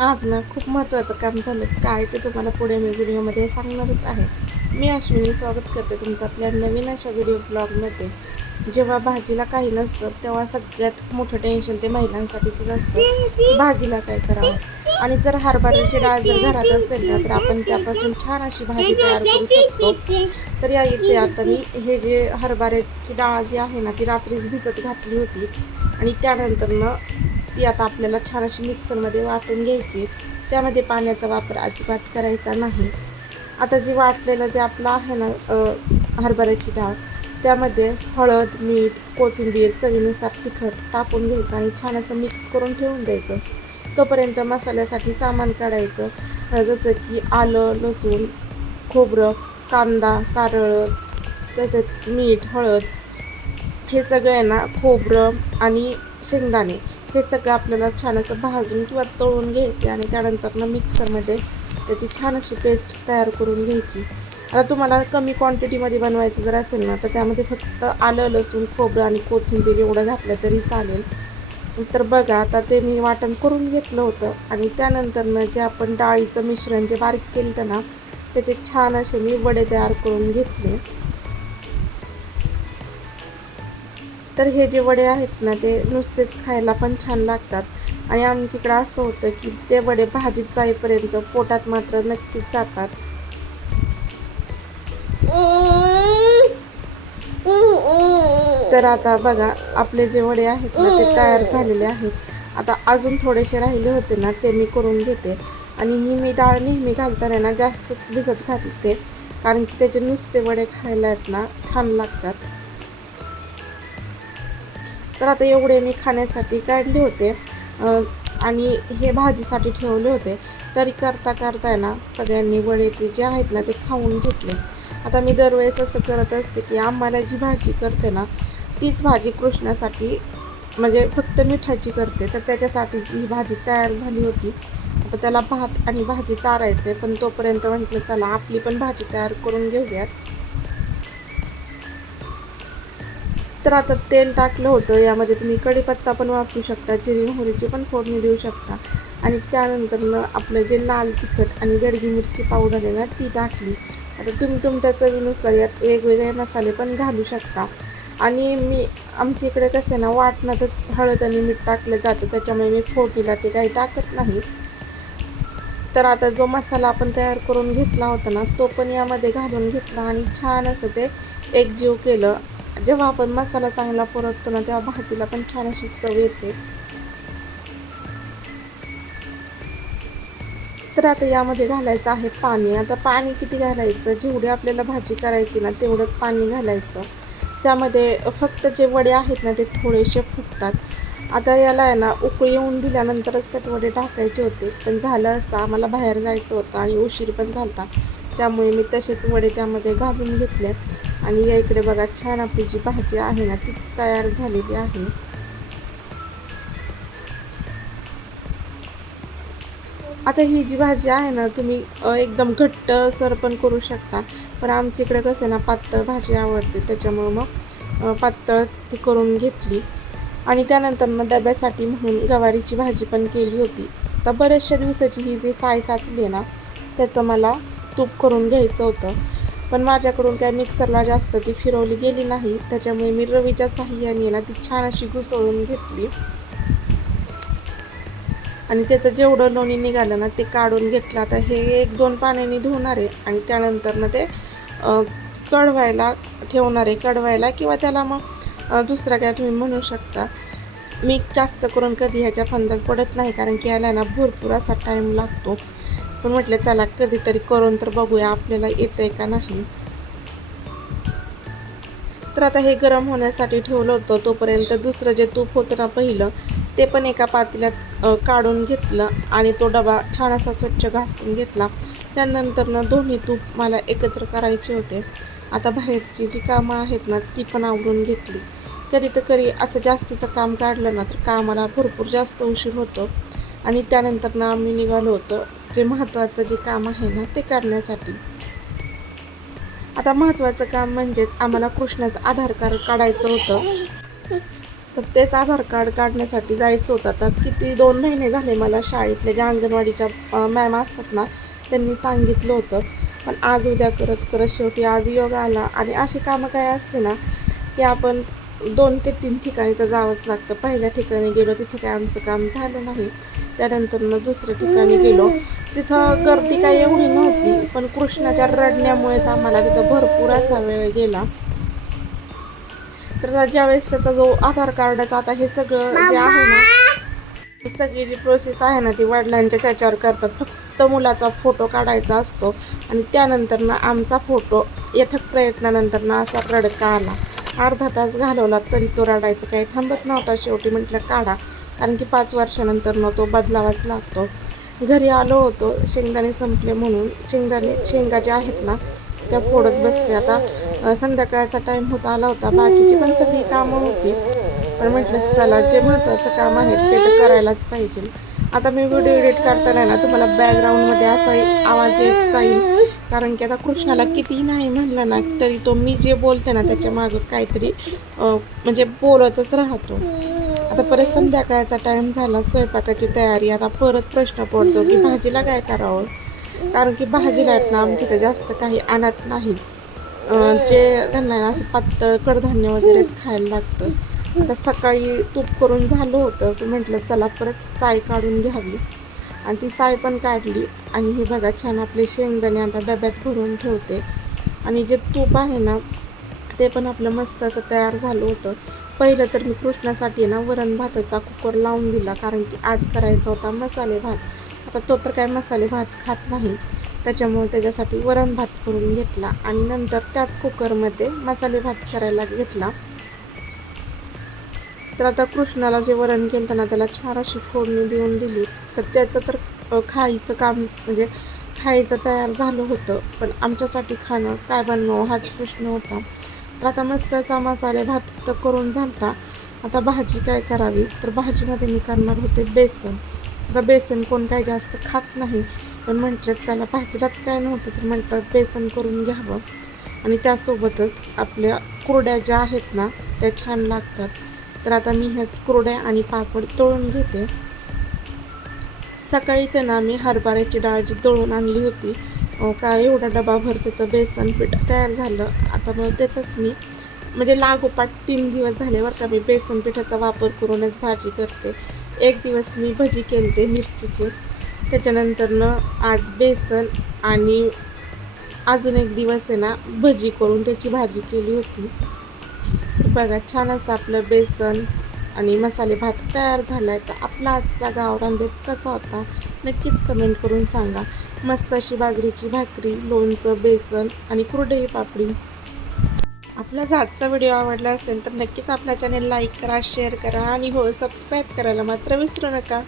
आज ना खूप महत्त्वाचं काम झालं. काय ते तुम्हाला पुढे मी व्हिडिओमध्ये सांगणारच आहे. मी अश्विनी स्वागत करते तुमचं आपल्या नवीन अशा व्हिडिओ ब्लॉगमध्ये. जेव्हा भाजीला काही नसतं तेव्हा सगळ्यात मोठं टेन्शन ते महिलांसाठीच असतं की भाजीला काय करावं. आणि जर हरभऱ्याची डाळ जर घरात असेल ना तर आपण त्यापासून छान अशी भाजी तयार करू शकतो. तर या इथे आता मी हे जे हरभऱ्याची डाळ जी आहे ना ती रात्रीच भिजत घातली होती आणि त्यानंतरनं ती आता आपल्याला छान अशी मिक्सरमध्ये वाटून घ्यायची. त्यामध्ये पाण्याचा वापर अजिबात करायचा नाही. आता जे वाटलेलं जे आपलं आहे ना हरभऱ्याची डाळ, त्यामध्ये हळद, मीठ, कोथिंबीर, चवीनुसार तिखट टाकून घ्यायचं आणि छान असं मिक्स करून ठेवून द्यायचं. तोपर्यंत मसाल्यासाठी सामान काढायचं. जसं की आलं, लसूण, खोबरं, कांदा, कारळं, तसेच मीठ, हळद, हे सगळं आहे ना, खोबरं आणि शेंगदाणे हे सगळं आपल्याला छान असं भाजून किंवा तळून घ्यायचे आणि त्यानंतर मिक्सरमध्ये त्याची छान अशी पेस्ट तयार करून घ्यायची. आता तुम्हाला कमी क्वांटिटीमध्ये बनवायचं जर असेल ना तर त्यामध्ये फक्त आलं, लसूण, खोबरं आणि कोथिंबीर एवढं घातलं तरी चालेल. तर बघा आता ते मी वाटण करून घेतलं होतं आणि त्यानंतरनं जे आपण डाळीचं मिश्रण जे बारीक केलं होतं ना त्याचे छान असे मी वडे तयार करून घेतले. तर हे जे वडे आहेत ना ते नुसतेच खायला पण छान लागतात आणि आमच्याकडं असं होतं की ते वडे भाजीत जाईपर्यंत पोटात मात्र नक्कीच जातात. तर आता बघा आपले जे वडे आहेत ना ते तयार झालेले आहेत. आता अजून थोडेसे राहिले होते ना ते मी करून घेते आणि ही मी डाळ नेहमी घालताना ना जास्तच भिजत घालते कारण की त्याचे नुसते वडे खायला आहेत ना छान लागतात. तर आता एवढे मी खाण्यासाठी काढले होते आणि हे भाजीसाठी ठेवले होते. तरी करता करता आहे ना सगळ्यांनी वडे ते जे आहेत ना ते खाऊन घेतले. आता मी दरवेळेस असं करत असते की आम्हाला जी भाजी करते ना तीच भाजी कृष्णासाठी म्हणजे फक्त मिठाची करते. तर त्याच्यासाठीची ही भाजी तयार झाली होती. आता त्याला भात आणि भाजी चारायचे पण तोपर्यंत म्हटलं चला आपली पण भाजी तयार करून घेऊयात. तर आता तेल टाकलं होतं. यामध्ये तुम्ही कढीपत्ता पण वापरू शकता, जिरी मोहरीची पण फोडणी देऊ शकता आणि त्यानंतर आपलं जे लाल तिखट आणि बेडगी मिरची पावडर आहे ना ती टाकली. आता तुम्ही तुमच्या चवीनुसार यात वेगवेगळे मसाले पण घालू शकता. आणि मी आमच्या इकडे कसं ना वाटणातच हळद आणि मीठ टाकलं जातं त्याच्यामुळे मी फोडणीला ते काही टाकत नाही. तर आता जो मसाला आपण तयार करून घेतला होता ना तो पण यामध्ये घालून घेतला आणि छान असं ते एकजीव केलं. जेव्हा आपण मसाला चांगला परततो ना तेव्हा भाजीला पण छान अशी चव येते. तर आता यामध्ये घालायचं आहे पाणी. आता पाणी किती घालायचं, जेवढी आपल्याला भाजी करायची ना तेवढंच पाणी घालायचं. त्यामध्ये फक्त जे वडे आहेत ना ते थोडेसे फुटतात. आता याला आहे ना उकळी येऊन दिल्यानंतरच त्यात वडे टाकायचे होते पण झालं असं आम्हाला बाहेर जायचं होतं आणि उशीर पण झाला त्यामुळे मी तसेच वडे त्यामध्ये घालून घेतले. आणि या इकडे बघा छान आपली जी भाजी आहे ना ती तयार झालेली आहे. आता ही जी भाजी आहे ना तुम्ही एकदम घट्टसर पण करू शकता पण आमच्या इकडे कसं ना पातळ भाजी आवडते त्याच्यामुळं मग पातळच ती करून घेतली. आणि त्यानंतर मग डब्यासाठी म्हणून गवारीची भाजी पण केली होती. आता बऱ्याचशा दिवसाची ही जी साय साचली आहे ना त्याचं मला तूप करून घ्यायचं होतं पण माझ्याकडून काय मिक्सरला जास्त ती फिरवली गेली नाही त्याच्यामुळे मी रवीच्या साहाय्याने ना ती छान अशी घुसळून घेतली आणि त्याचं जेवढं लोणी निघालं ना ते काढून घेतलं. आता हे 1-2 पाण्याने धुवणार आहे आणि त्यानंतर ना ते कढवायला ठेवणार आहे, कढवायला किंवा त्याला मग दुसरा काय तुम्ही म्हणू शकता. मी जास्त करून कधी ह्याच्या फंदात पडत नाही कारण की याला ना भरपूर असा टाईम लागतो. पण म्हटलं चला कधीतरी करून तर बघूया आपल्याला येतंय का नाही. तर आता हे गरम होण्यासाठी ठेवलं होतं. तोपर्यंत दुसरं जे तूप होतं ना पहिलं ते पण एका पातेल्यात काढून घेतलं आणि तो डबा छान असा स्वच्छ घासून घेतला. त्यानंतर दोन्ही तूप मला एकत्र करायचे होते. आता बाहेरची जी कामं आहेत ना ती पण आवरून घेतली. कधी असं जास्तीचं काम काढलं ना तर कामाला भरपूर जास्त उशीर होतो आणि त्यानंतर आम्ही निघालो होतो जे महत्त्वाचं जे काम आहे ना ते करण्यासाठी. आता महत्त्वाचं काम म्हणजेच आम्हाला कृष्णाचं आधार कार्ड काढायचं होतं. तर तेच आधार कार्ड काढण्यासाठी जायचं होतं. आता किती 2 महिने झाले मला शाळेतल्या ज्या अंगणवाडीच्या मॅम असतात ना त्यांनी सांगितलं होतं. पण आज उद्या करत करत शेवटी आज योग आला. आणि अशी कामं काय असते ना की आपण 2 ते 3 ठिकाणी तर जावंच लागतं. पहिल्या ठिकाणी गेलो तिथं काय आमचं काम झालं नाही. त्यानंतर दुसऱ्या ठिकाणी गेलो, तिथं गर्दी काही एवढी नव्हती, पण कृष्णाच्या रडण्यामुळेच आम्हाला तिथं भरपूर असा वेळ गेला. तर ज्यावेळेस त्याचा जो आधार कार्डाचा आता हे सगळं जे आहे ना, सगळी जी प्रोसेस आहे ना ती वडिलांच्या त्याच्यावर करतात. फक्त मुलाचा फोटो काढायचा असतो आणि त्यानंतर ना आमचा फोटो यथक प्रयत्नानंतर ना असा रडका आला. अर्धा तास घालवला तरी तो रडायचं काही थांबत नव्हता. शेवटी म्हटलं काढा, कारण की 5 वर्षानंतर ना तो बदलावाच लागतो. घरी आलो होतो, शेंगदाणे संपले म्हणून शेंगा ज्या आहेत ना त्या फोडत बसले. आता संध्याकाळचा टाईम आला होता, बाकीची पण सगळी कामं होती, पण म्हटलं चला जे महत्त्वाचं काम आहे ते तर करायलाच पाहिजे. आता मी व्हिडिओ एडिट करताना ना तुम्हाला बॅकग्राऊंडमध्ये असा आवाज येत जाईल, कारण की आता कृष्णाला कितीही नाही म्हणलं ना तरी तो मी जे बोलते ना त्याच्या मागं काहीतरी म्हणजे बोलतच राहतो. आता परत संध्याकाळचा टाईम झाला, स्वयंपाकाची तयारी. आता परत प्रश्न पडतो की भाजीला काय करावं, कारण की भाजीला आहेत ना आमची तर जास्त काही आणत नाही. जे त्यांना असं पातळ कडधान्य वगैरेच खायला लागतं. आता सकाळी तूप करून झालं होतं की म्हटलं चला परत साय काढून घ्यावी, आणि ती साय पण काढली. आणि हे बघा छान आपले शेंगदाणे आता डब्यात भरून ठेवते. आणि जे तूप आहे ना ते पण आपलं मस्त असं तयार झालं होतं. पहिलं तर मी कृष्णासाठी ना वरण भाताचा कुकर लावून दिला, कारण की आज करायचा होता मसाले भात. आता तो तर काय मसाले भात खात नाही, त्याच्यामुळे त्याच्यासाठी वरण भात करून घेतला आणि नंतर त्याच कुकरमध्ये मसाले भात करायला घेतला. तर आता कृष्णाला जे वरण केलं ना त्याला छान अशी फोडणी देऊन दिली. तर त्याचं तर खायचं काम म्हणजे खायचं तयार झालं होतं, पण आमच्यासाठी खाणं काय बनवावं हाच प्रश्न होता. तर आता मस्त असा मसाले भात तर करून झालता. आता भाजी काय करावी, तर भाजीमध्ये मी करणार होते बेसन. आता बेसन कोण काय जास्त खात नाही, पण म्हटलं चला भाजीलाच काय नव्हतं तर म्हटलं बेसन करून घ्यावं. आणि त्यासोबतच आपल्या कुरड्या ज्या आहेत ना त्या छान लागतात. तर आता मी ह्या कुरड्या आणि पापड तळून घेते. सकाळीच ना मी हरभऱ्याची डाळ जी दळून आणली होती, काय एवढा डबाभर त्याचं बेसन पीठ तयार झालं. आता मग त्याचंच मी म्हणजे लागोपाठ 3 दिवस झाले बरं का मी बेसन पिठाचा वापर करूनच भाजी करते. एक दिवस मी भजी केलते मिरचीची, त्याच्यानंतरनं आज बेसन, आणि अजून एक दिवस आहे ना भजी करून त्याची भाजी केली होती. तर बघा छान असं आपलं बेसन आणि मसाले भात तयार झाला आहे. तर आपला आजचा गावरान बेत कसा होता नक्कीच कमेंट करून सांगा. मस्त अशी बाजरीची भाकरी, लोणचं, बेसन आणि कुरडई पापडी. आपला जर आजचा व्हिडिओ आवडला असेल तर नक्कीच आपल्या चॅनेल लाईक करा, शेअर करा आणि हो सबस्क्राईब करायला मात्र विसरू नका.